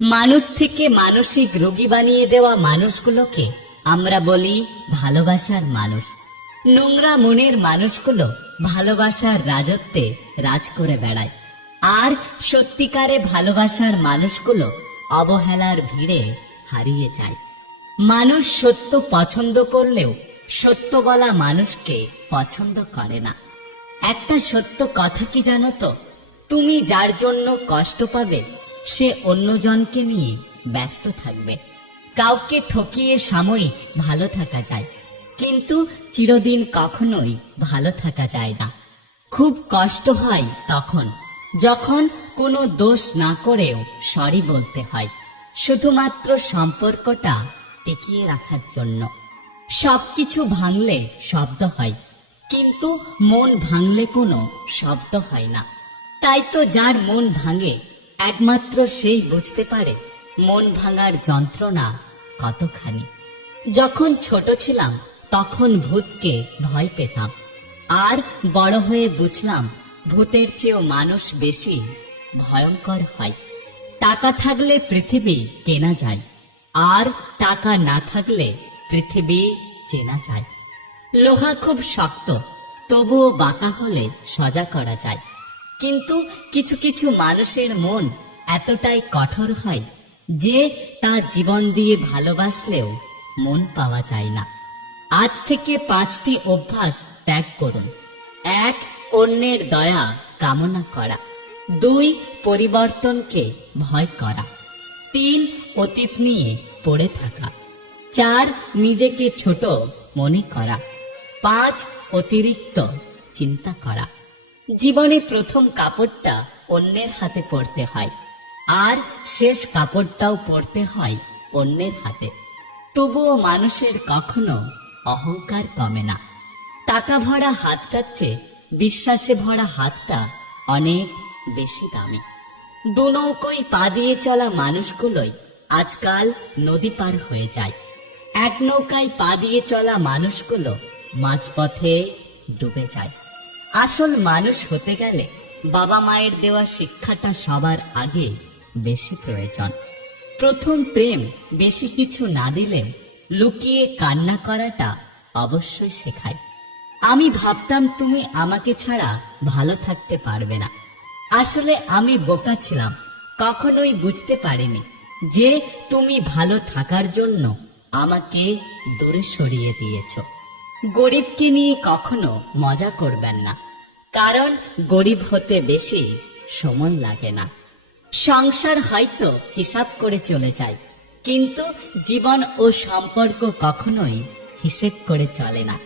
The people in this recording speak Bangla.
মানুষ থেকে মানসিক রোগী বানিয়ে দেওয়া মানুষগুলোকে আমরা বলি ভালোবাসার মানুষ। নোংরা মনের মানুষগুলো ভালোবাসার রাজত্বে রাজ করে বেড়ায়। আর সত্যিকারে ভালোবাসার মানুষগুলো অবহেলার ভিড়ে হারিয়ে যায়। মানুষ সত্য পছন্দ করলেও সত্য বলা মানুষকে পছন্দ করে না। একটা সত্য কথা কি জানো তো? তুমি যার জন্য কষ্ট পাবে সে অন্যজনকে নিয়ে ব্যস্ত থাকবে। কাউকে ঠকিয়ে সাময়িক ভালো থাকা যায়, কিন্তু চিরদিন কখনোই ভালো থাকা যায় না। খুব কষ্ট হয় তখন, যখন কোনো দোষ না করেও সরি বলতে হয়, শুধুমাত্র সম্পর্কটা টিকিয়ে রাখার জন্য। সবকিছু ভাঙলে শব্দ হয়, কিন্তু মন ভাঙলে কোনো শব্দ হয় না। তাই তো যার মন ভাঙে একমাত্র সেই বুঝতে পারে মন ভাঙার যন্ত্রণা কতখানি। যখন ছোট ছিলাম, তখন ভূতকে ভয় পেতাম। আর বড় হয়ে বুঝলাম, ভূতের চেয়েও মানুষ বেশি ভয়ঙ্কর হয়। টাকা থাকলে পৃথিবী কেনা যায়, আর টাকা না থাকলে পৃথিবী চেনা যায়। লোহা খুব শক্ত, তবুও বাঁকা হলে সজা করা যায়। কিন্তু কিছু কিছু মানুষের মন এতটাই কঠোর হয় যে তা জীবন দিয়ে ভালোবাসলেও মন পাওয়া যায় না। আজ থেকে পাঁচটি অভ্যাস ত্যাগ করুন। এক, অন্যের দয়া কামনা করা। দুই, পরিবর্তনকে ভয় করা। তিন, অতীত নিয়ে পড়ে থাকা। চার, নিজেকে ছোট মনে করা। পাঁচ, অতিরিক্ত চিন্তা করা। জীবনে প্রথম কাপড়টা অন্যের হাতে পড়তে হয়, আর শেষ কাপড়টাও পড়তে হয় অন্যের হাতে। তবুও মানুষের কখনো অহংকার কমে না। টাকা ভরা হাতটার চেয়ে বিশ্বাসে ভরা হাতটা অনেক বেশি দামি। দু নৌকোয় পা দিয়ে চলা মানুষগুলোই আজকাল নদী পার হয়ে যায়। এক নৌকায় পা দিয়ে চলা মানুষগুলো মাঝপথে ডুবে যায়। আসল মানুষ হতে গেলে বাবা মায়ের দেওয়া শিক্ষাটা সবার আগে বেশি প্রয়োজন। প্রথম প্রেম বেশি কিছু না দিলেও লুকিয়ে কান্না করাটা অবশ্যই শেখায়। আমি ভাবতাম তুমি আমাকে ছাড়া ভালো থাকতে পারবে না। আসলে আমি বোকা ছিলাম, কখনোই বুঝতে পারিনি যে তুমি ভালো থাকার জন্য আমাকে দূরে সরিয়ে দিয়েছ। গরিবকে নিয়ে কখনো মজা করবেন না। কারণ গরিব হতে বেশি সময় লাগে না। সংসার হয়তো হিসাব করে চলে যায়, কিন্তু জীবন ও সম্পর্ক কখনোই হিসেব করে চলে না।